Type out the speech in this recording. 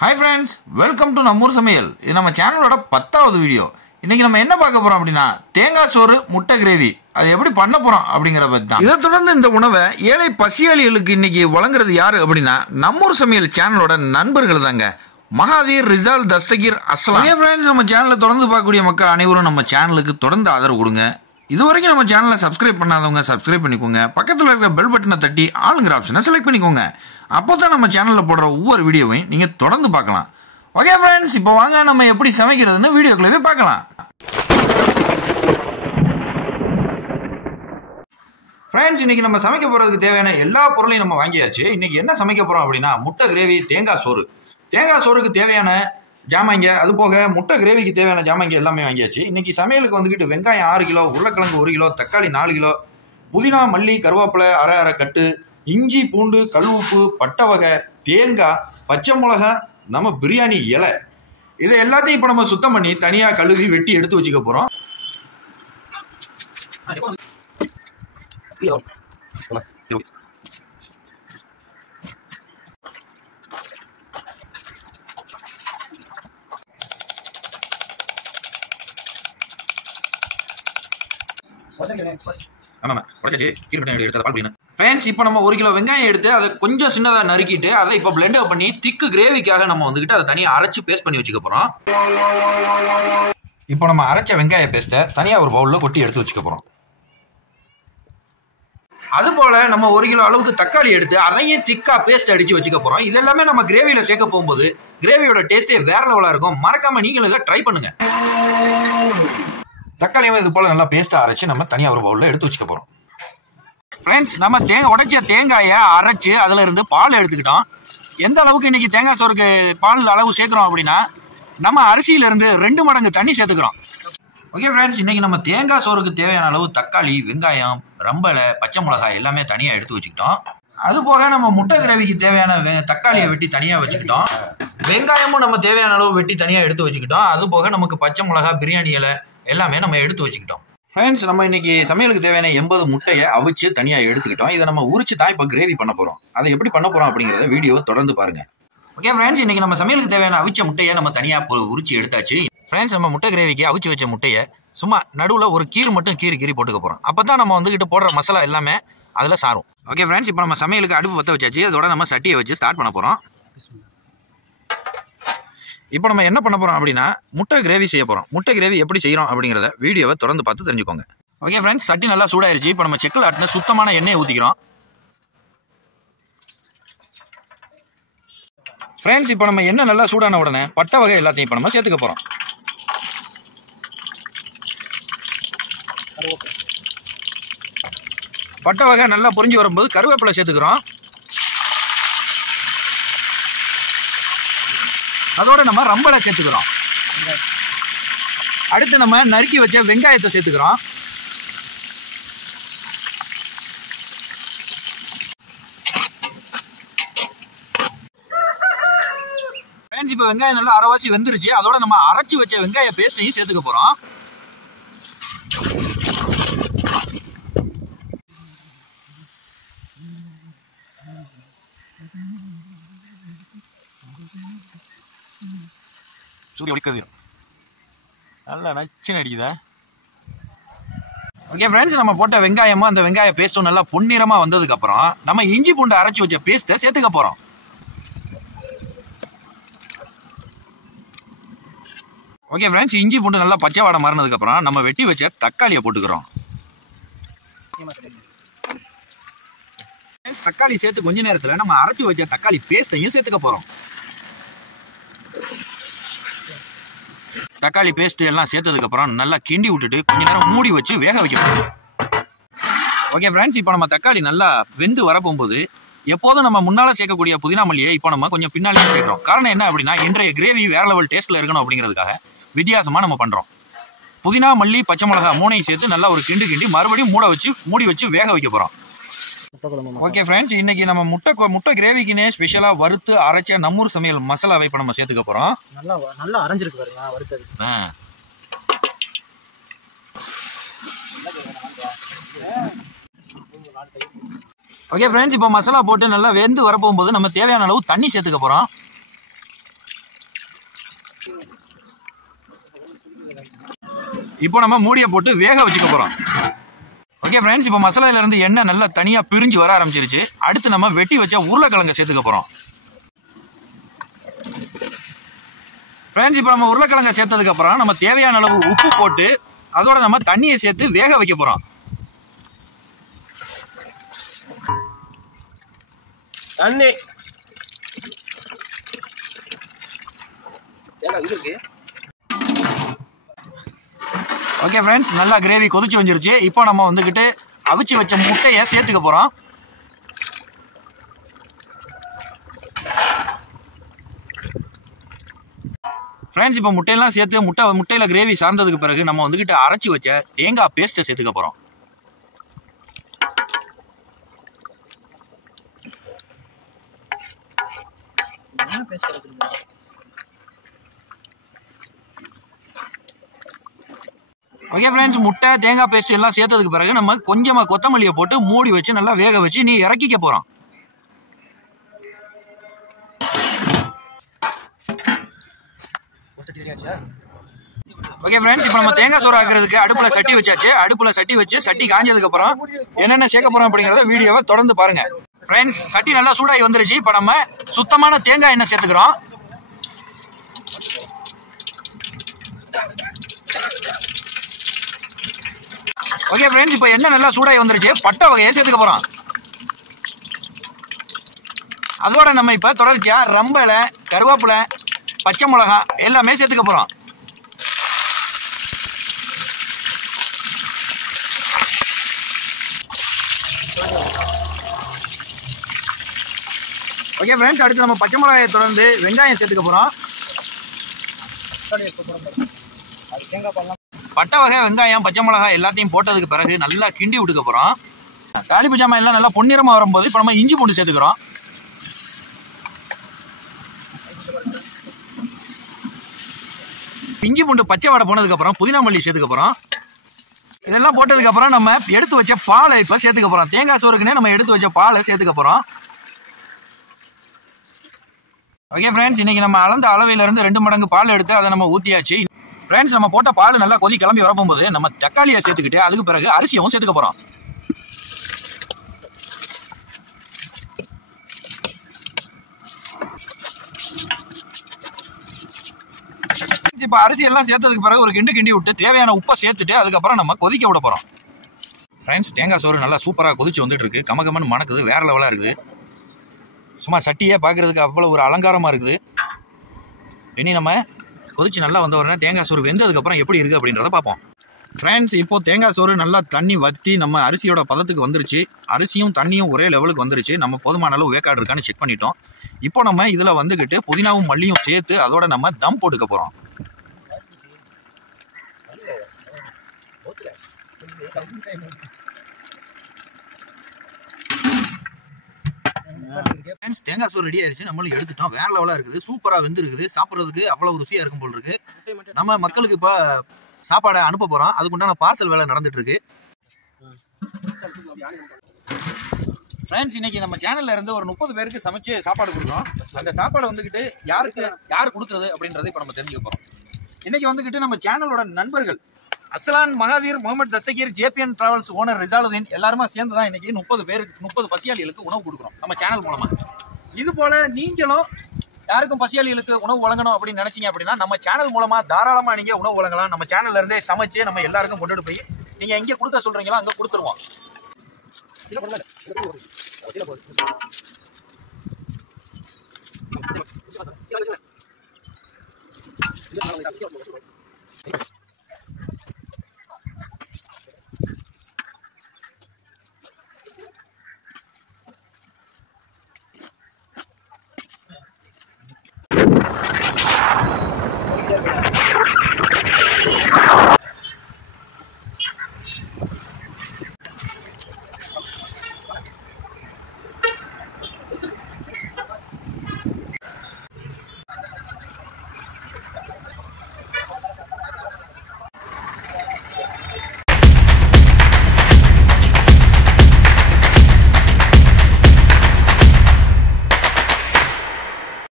Hi friends, welcome to NammoorSamayal. இது நம்ம சேனலோட 10வது வீடியோ. இன்னைக்கு நம்ம என்ன பார்க்க போறோம் அப்படினா தேங்காய் சோறு முட்டை கிரேவி. அது எப்படி பண்ண போறோம் அப்படிங்கறத பத்தி தான். இத தொடர்ந்து இந்த உணவை ஏழை பசியாளிகளுக்கு இன்னைக்கு வழங்குறது யாரு அப்படினா NammoorSamayal சேனலோட நண்பர்கள் தாங்க. மகாதீர், ரிசால், தஸ்தகீர், அஸ்லாம். Hey friends, நம்ம சேனலை தொடர்ந்து பார்க்கக்கூடிய மக்கள் அனைவரும் நம்ம சேனலுக்கு தொடர்ந்து ஆதரவு கொடுங்க. இதுவரைக்கும் நம்ம சேனலை சப்ஸ்கிரைப் பண்ணாதவங்க சப்ஸ்கிரைப் பண்ணிக்கோங்க. பக்கத்துல இருக்கிற பெல் பட்டனை தட்டி ஆளுங்கிற ஆப்ஷனை செலக்ட் பண்ணிக்கோங்க. அப்போதான் நம்ம சேனல்ல போடுற ஒவ்வொரு வீடியோவையும் நீங்க தொடர்ந்து பார்க்கலாம். ஓகே फ्रेंड्स, இப்போ வாங்க நம்ம எப்படி சமைக்கிறதுன்னு வீடியோக்குள்ளே பார்க்கலாம். फ्रेंड्स, இன்னைக்கு நம்ம சமைக்க போறதுக்கு தேவையான எல்லா பொருளையும் நம்ம வாங்கியாச்சு. இன்னைக்கு என்ன சமைக்க போறோம் அப்படினா முட்டை கிரேவி, தேங்காய் சோறு. தேங்காய் சோறுக்கு தேவையான ஜாமாங்க, அது போக முட்டை கிரேவிக்கு தேவையான ஜாமாங்க எல்லாமே வாங்கியாச்சு. இன்னைக்கு சமையலுக்கு வந்துக்கிட்டு வெங்காயம் 6 கிலோ, உருளைக்கிழங்கு 1 கிலோ, தக்காளி 4 கிலோ, புதினா, மல்லி, கருவேப்பிலை அரை கட்டு, இஞ்சி, பூண்டு, கல் உப்பு, பட்டை வகை, தேங்காய், பச்சை மிளகாய், நம்ம பிரியாணி இலை, இதை எல்லாத்தையும் இப்போ நம்ம சுத்தம் பண்ணி தனியாக கழுவி வெட்டி எடுத்து வச்சுக்க போகிறோம். ஃப்ரெண்ட்ஸ், இப்போ நம்ம 1 கிலோ வெங்காயம் எடுத்து அதை கொஞ்சம் சின்னதாக நறுக்கிட்டு அதை இப்போ பிளெண்ட் பண்ணி திக்கு கிரேவிக்காக நம்ம வந்துக்கிட்டு அதை தனியாக அரைச்சி பேஸ்ட் பண்ணி வச்சுக்க போகிறோம். இப்போ நம்ம அரைச்ச வெங்காய பேஸ்ட்டை தனியாக ஒரு பவுலில் கொட்டி எடுத்து வச்சுக்க போகிறோம். அதுபோல் நம்ம 1 கிலோ அளவுக்கு தக்காளி எடுத்து அதையும் திக்காக பேஸ்ட் அடித்து வச்சுக்க போகிறோம். இது எல்லாமே நம்ம கிரேவியில் சேர்க்க போகும்போது கிரேவியோட டேஸ்ட்டே வேற லெவலாக இருக்கும். மறக்காமல் நீங்களும் இதை ட்ரை பண்ணுங்கள். தக்காளியும் இது போல் நல்லா பேஸ்ட்டாக அரைச்சி நம்ம தனியாக ஒரு பவுலில் எடுத்து வச்சுக்க போகிறோம். ஃப்ரெண்ட்ஸ், நம்ம உடைச்ச தேங்காயை அரைச்சி அதில் இருந்து பால் எடுத்துக்கிட்டோம். எந்த அளவுக்கு இன்றைக்கி தேங்காய் சோறுக்கு பால் அளவு சேர்க்குறோம் அப்படின்னா நம்ம அரிசியிலேருந்து 2 மடங்கு தண்ணி சேர்த்துக்கிறோம். ஓகே ஃப்ரெண்ட்ஸ், இன்றைக்கி நம்ம தேங்காய் சோறுக்கு தேவையான அளவு தக்காளி, வெங்காயம், ரம்பலை, பச்சை மிளகாய் எல்லாமே தனியாக எடுத்து வச்சுக்கிட்டோம். அதுபோக நம்ம முட்டை கிரேவிக்கு தேவையான தக்காளியை வெட்டி தனியாக வச்சுக்கிட்டோம். வெங்காயமும் நம்ம தேவையான அளவு வெட்டி தனியாக எடுத்து வச்சுக்கிட்டோம். அதுபோக நமக்கு பச்சை மிளகாய், பிரியாணி இலை எல்லாமே நம்ம எடுத்து வச்சுக்கிட்டோம். ஃப்ரெண்ட்ஸ், நம்ம இன்னைக்கு சமையலுக்கு தேவையான 80 முட்டையை அவிச்சு தனியாக எடுத்துக்கிட்டோம். இதை நம்ம உரிச்சு தான் இப்போ கிரேவி பண்ண போகிறோம். அதை எப்படி பண்ண போகிறோம் அப்படிங்கிறத வீடியோவை தொடர்ந்து பாருங்க. ஓகே ஃப்ரெண்ட்ஸ், இன்னைக்கு நம்ம சமையலுக்கு தேவையான அவிச்ச முட்டையை நம்ம தனியாக உரிச்சு எடுத்தாச்சு. ஃப்ரெண்ட்ஸ், நம்ம முட்டை கிரேவிக்கு அவிச்சு வச்ச முட்டையை சும்மா நடுவில் ஒரு கீறு மட்டும் கீறி போட்டுக்க போகிறோம். அப்போ தான் நம்ம வந்துக்கிட்டு போடுற மசாலா எல்லாமே அதில் சாரும். ஓகே ஃப்ரெண்ட்ஸ், இப்போ நம்ம சமையலுக்கு அடுப்பு பற்ற வச்சாச்சு. அதோட நம்ம சட்டியை வச்சு ஸ்டார்ட் பண்ண போகிறோம். இப்போ நம்ம என்ன பண்ண போகிறோம் அப்படின்னா முட்டை கிரேவி செய்ய போகிறோம். முட்டை கிரேவி எப்படி செய்கிறோம் அப்படிங்கிறத வீடியோவை தொடர்ந்து பார்த்து தெரிஞ்சுக்கோங்க. ஓகே ஃப்ரெண்ட்ஸ், சட்டி நல்லா சூடாயிருச்சு. இப்போ நம்ம செக்கில் ஆட்டின சுத்தமான எண்ணெயை ஊற்றிக்கிறோம். ஃப்ரெண்ட்ஸ், இப்போ நம்ம எண்ணெய் நல்லா சூடான உடனே பட்டை வகை எல்லாத்தையும் இப்போ நம்ம சேர்த்துக்க போகிறோம். பட்டை வகை நல்லா பொரிஞ்சு வரும்போது கருவேப்பிலை சேர்த்துக்கிறோம். அதோட நம்ம ரம்பலை சேர்த்துக்கிறோம். அடுத்து நம்ம நறுக்கி வச்ச வெங்காயத்தை சேர்த்துக்கிறோம். ஃப்ரெண்ட்ஸ், இப்போ வெங்காயம் நல்லா அரைவாசி வெந்துருச்சு. அதோட நம்ம அரைச்சி வச்ச வெங்காய பேஸ்ட்டையும் சேர்த்துக்க போறோம். சூரிய ஒளிக்கிறது நல்லா நச்சுன்னு அடிக்குதா. ஓகே ஃப்ரெண்ட்ஸ், நம்ம போட்ட வெங்காயமும் அந்த வெங்காய பேஸ்ட்டும் நல்லா பொன்னிறமாக வந்ததுக்கப்புறம் நம்ம இஞ்சி பூண்டு அரைச்சி வச்ச பேஸ்ட்டை சேர்த்துக்க போகிறோம். ஓகே ஃப்ரெண்ட்ஸ், இஞ்சி பூண்டு நல்லா பச்சை வாடை மாறினதுக்கப்புறம் நம்ம வெட்டி வச்ச தக்காளியை போட்டுக்கிறோம். தக்காளி சேர்த்து கொஞ்ச நேரத்தில் நம்ம அரைச்சி வச்ச தக்காளி பேஸ்ட்டையும் சேர்த்துக்க போகிறோம். தக்காளி பேஸ்ட் எல்லாம் சேர்த்ததுக்கப்புறம் நல்லா கிண்டி விட்டுட்டு கொஞ்ச நேரம் மூடி வச்சு வேக வைக்கணும். ஓகே ஃப்ரெண்ட்ஸ், இப்போ நம்ம தக்காளி நல்லா வெந்து வரப்போகும்போது எப்போதும் நம்ம முன்னால் சேர்க்கக்கூடிய புதினா மல்லியை இப்போ நம்ம கொஞ்சம் பின்னாலேயே சேர்க்குறோம். காரணம் என்ன அப்படின்னா இன்றைய கிரேவி வேற லெவல் டேஸ்ட்டில் இருக்கணும் அப்படிங்கிறதுக்காக வித்தியாசமாக நம்ம பண்ணுறோம். புதினா, மல்லி, பச்சை மிளகா 3ஐயும் சேர்த்து நல்லா ஒரு கிண்டி மறுபடியும் மூடி வச்சு வேக வைக்க போகிறோம். ஓகே ஃப்ரெண்ட்ஸ், இன்னைக்கு நம்ம முட்டை கிரேவிக்குனே ஸ்பெஷலாக வறுத்து அரைச்ச NammoorSamayal மசாலாவை இப்போ நம்ம சேர்த்துக்க போகிறோம். நல்லா அரைஞ்சிருக்கு பாருங்க வறுத்தது. ஓகே ஃப்ரெண்ட்ஸ், இப்போ மசாலா போட்டு நல்லா வெந்து வரப்போகும்போது நம்ம தேவையான அளவு தண்ணி சேர்த்துக்க போகிறோம். இப்போ நம்ம மூடியை போட்டு வேக வச்சுக்க போறோம். ஓகே ஃப்ரெண்ட்ஸ், இப்போ மசாலால இருந்து எண்ணெய் நல்லா தனியா பிரிஞ்சு வர ஆரம்பிச்சிருச்சு. அடுத்து நம்ம வெட்டி வச்ச உருளைக்கிழங்க சேர்த்துக்க போறோம். ஃப்ரெண்ட்ஸ், இப்போ நம்ம உருளைக்கிழங்க சேர்த்ததுக்கு அப்புறம் நம்ம தேவையான அளவு உப்பு போட்டு அதோட நம்ம தண்ணியை சேர்த்து வேக வைக்க போறோம். தண்ணி ஓகே ஃப்ரெண்ட்ஸ், நல்லா கிரேவி கொதிச்சு வந்துருச்சு. இப்போ நம்ம வந்துக்கிட்டு அவிச்சு வச்ச முட்டையை சேர்த்துக்க போகிறோம். ஃப்ரெண்ட்ஸ், இப்போ முட்டையெல்லாம் சேர்த்து முட்டையில் கிரேவி சார்ந்ததுக்கு பிறகு நம்ம வந்துக்கிட்டு அரைச்சி வச்ச தேங்காய் பேஸ்ட்டை சேர்த்துக்க போகிறோம். ஓகே ஃப்ரெண்ட்ஸ், முட்டை தேங்காய் பேஸ்ட் எல்லாம் சேர்த்ததுக்கு பிறகு நம்ம கொஞ்சமாக கொத்தமல்லியை போட்டு மூடி வச்சு நல்லா வேக வச்சு நீ இறக்கிக்க போகிறோம். ஓகே ஃப்ரெண்ட்ஸ், இப்போ நம்ம தேங்காய் சோறு ஆக்குறதுக்கு அடுப்பில் சட்டி வச்சாச்சு. அடுப்பில் சட்டி வச்சு சட்டி காஞ்சதுக்கு அப்புறம் என்னென்ன சேர்க்க போகிறோம் அப்படிங்கிறத வீடியோவை தொடர்ந்து பாருங்க. ஃப்ரெண்ட்ஸ், சட்டி நல்லா சூடாகி வந்துருச்சு. இப்போ நம்ம சுத்தமான தேங்காய் எண்ணெய் சேர்த்துக்கிறோம். ஓகே ஃப்ரெண்ட்ஸ், இப்போ எண்ணெய் நல்லா சூடாகி வந்துருச்சு. பட்டை வகையை சேர்த்துக்க போகிறோம். அதோட நம்ம இப்போ தொடர்ச்சியாக ரம்பலை, கருவேப்பிலை, பச்சை மிளகா எல்லாமே சேர்த்துக்க போகிறோம். ஓகே ஃப்ரெண்ட்ஸ், அடுத்து நம்ம பச்சை மிளகாயை தொடர்ந்து வெங்காயம் சேர்த்துக்க போகிறோம். பட்டை வகை, வெங்காயம், பச்சை மிளகாய் எல்லாத்தையும் போட்டதுக்கு பிறகு நல்லா கிண்டி விட்டுக்க போகிறோம். தாளிப்பு ஜாமான் எல்லாம் நல்லா பொன்னிறமாக வரும்போது இப்போ நம்ம இஞ்சி பூண்டு சேர்த்துக்கிறோம். இஞ்சி பூண்டு பச்சை வாடை போனதுக்கப்புறம் புதினா மல்லி சேர்த்துக்க போகிறோம். இதெல்லாம் போட்டதுக்கப்புறம் நம்ம எடுத்து வச்ச பாலை இப்போ சேர்த்துக்க போகிறோம். தேங்காய் சோறுக்குன்னே நம்ம எடுத்து வச்ச பாலை சேர்த்துக்க போகிறோம். ஓகே ஃப்ரெண்ட்ஸ், இன்னைக்கு நம்ம அளந்த அளவிலிருந்து 2 மடங்கு பால் எடுத்து அதை நம்ம ஊற்றியாச்சு. ஃப்ரெண்ட்ஸ், நம்ம போட்ட பால் நல்லா கொதி கிளம்பி வரப்போகும்போது நம்ம தக்காளியை சேர்த்துக்கிட்டு அதுக்கு பிறகு அரிசியவும் சேர்த்துக்க போகிறோம். இப்போ அரிசி எல்லாம் சேர்த்ததுக்கு பிறகு ஒரு கிண்டி விட்டு தேவையான உப்பை சேர்த்துட்டு அதுக்கப்புறம் நம்ம கொதிக்க விட போகிறோம். ஃப்ரெண்ட்ஸ், தேங்காய் சோறு நல்லா சூப்பராக கொதிச்சு வந்துட்டு இருக்கு. கமகமன்னு மணக்குது, வேற லெவலாக இருக்குது. சும்மா சட்டியே பார்க்குறதுக்கு அவ்வளோ ஒரு அலங்காரமாக இருக்குது. இனி நம்ம கொதிச்சு நல்லா வந்த உடனே தேங்காய் சோறு வெந்ததுக்கப்புறம் எப்படி இருக்குது அப்படின்றத பார்ப்போம். ஃப்ரெண்ட்ஸ், இப்போது தேங்காய் சோறு நல்லா தண்ணி வற்றி நம்ம அரிசியோட பதத்துக்கு வந்துருச்சு. அரிசியும் தண்ணியும் ஒரே லெவலுக்கு வந்துருச்சு. நம்ம போதுமான அளவு வேக்காடு இருக்கான்னு செக் பண்ணிட்டோம். இப்போ நம்ம இதில் வந்துக்கிட்டு புதினாவும் மல்லியும் சேர்த்து அதோட நம்ம தம் போட்டுக்க போகிறோம். தேங்காய் சோறு ரெடி ஆயிடுச்சு. நம்மளும் எடுத்துட்டோம். வேற லெவலா இருக்குது. சூப்பரா வெந்திருக்குது. சாப்பிட்றதுக்கு அவ்வளவு ருசியா இருக்கும் போல் இருக்கு. நம்ம மக்களுக்கு இப்போ சாப்பாடை அனுப்ப போறோம். அதுக்குண்டான பார்சல் வேலை நடந்துட்டு இருக்கு. ஃப்ரெண்ட்ஸ், இன்னைக்கு நம்ம சேனல்ல இருந்து ஒரு 30 பேருக்கு சமைச்சு சாப்பாடு கொடுக்குறோம். அந்த சாப்பாடை வந்துக்கிட்டு யார் கொடுக்குறது அப்படின்றத இப்போ நம்ம தெரிஞ்சுக்க போறோம். இன்னைக்கு வந்துக்கிட்டு நம்ம சேனலோட நண்பர்கள் Aslan, Mahathir, Mohammed Dastagir, JPN travels owner Risaluddin எல்லாருமே சேர்ந்து தான் இன்னைக்கு 30 பசியாளிகளுக்கு உணவு கொடுக்குறோம் நம்ம சேனல் மூலமா. இது போல நீங்களும் யாருக்கும் பசியாளிகளுக்கு உணவு வழங்கணும் அப்படின்னு நினைச்சீங்க அப்படின்னா நம்ம சேனல் மூலமா தாராளமா நீங்க உணவு வழங்கலாம். நம்ம சேனல்ல இருந்தே சமைச்சு நம்ம எல்லாருக்கும் கொண்டுட்டு போய் நீங்க எங்க கொடுக்க சொல்றீங்களோ அங்க கொடுத்துருவோம்.